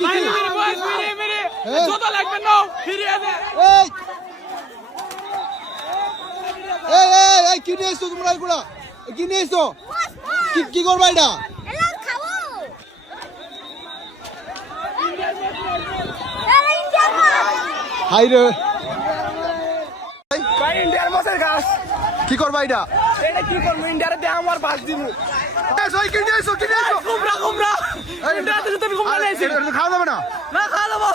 কি কি জুতো লাগবে না ফিরিয়ে দে এই এই এই কি নিয়ে এসছো তোমরা এগুলা কি নিয়ে এসছো কি কি করবা এটা হাই রে ভাই ইন্ডিয়ার মাছের ঘাস কি করবা এটা এটা কি করব ইন্ডিয়ারে দে আমার বাস দিমু এই কি নিয়ে এসছো কুমড়া কুমড়া ইন্ডিয়াতে যদি তুমি কুমড়া নিয়েছি এটা খাওয়া যাবে না না খা দেবো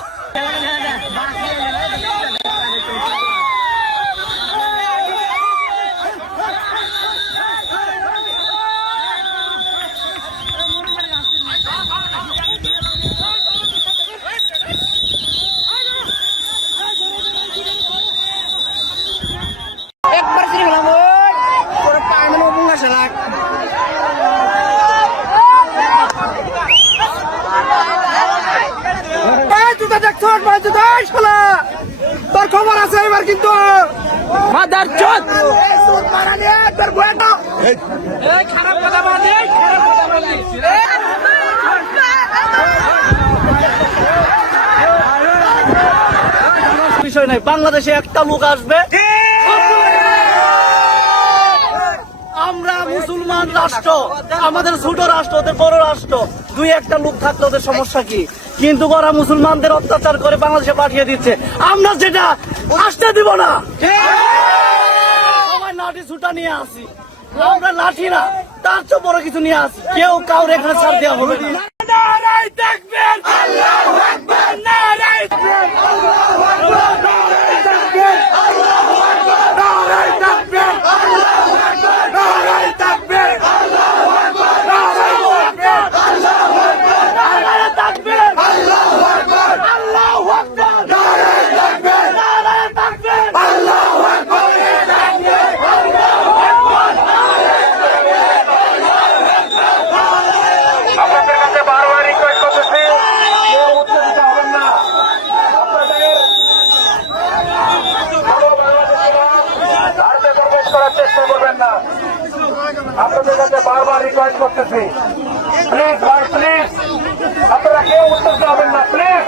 একবার সিরি হলাম ওই তোর টাইমে নো বুঙ্গা শালাক এই জুতা দেখছো ভাই জুতা শালা তোর খবর আছে এবার কিন্তু মাদার চোদ এই সুদ মারানি তোর বয়টা এই খারাপ কথা বললি খারাপ কথা বললি বিষয় নাই বাংলাদেশে একটা লোক আসবে আমরা মুসলমান রাষ্ট্র আমাদের ছোট রাষ্ট্র ওদের বড় রাষ্ট্র দুই একটা লোক থাকলে ওদের সমস্যা কি কিন্তু ওরা মুসলমানদের অত্যাচার করে বাংলাদেশে পাঠিয়ে দিচ্ছে আমরা যেটা আসতে দিব না সবাই লাঠি ছুটা নিয়ে আসি আমরা লাঠি না তার চেয়ে বড় কিছু নিয়ে আসি কেউ কাউর এখানে ছাড় দেওয়া হবে না নারায়ে তাকবীর আল্লাহু আকবার নারায়ে তাকবীর আল্লাহু আকবার নারায়ে তাকবীর আল্লাহু আকবার নারায়ে তাকবীর আল্লাহু আকবার নারায়ে তাকবীর আল্লাহু আকবার নারায়ে তাকবীর আল্লাহু আকবার আল্লাহু আকবার নারায়ে তাকবীর নারায়ে তাকবীর আল্লাহু আকবার আপনাদের কাছে বারবার রিকোয়েস্ট করতেছি কেউ উত্তেজিত হবেন না ভারতে প্রবেশ করার চেষ্টা করবেন না আপনাদের কাছে বারবার রিকোয়েস্ট করতেছি প্লিজ ভাই প্লিজ আপনারা কেউ উত্তেজিত হবেন না প্লিজ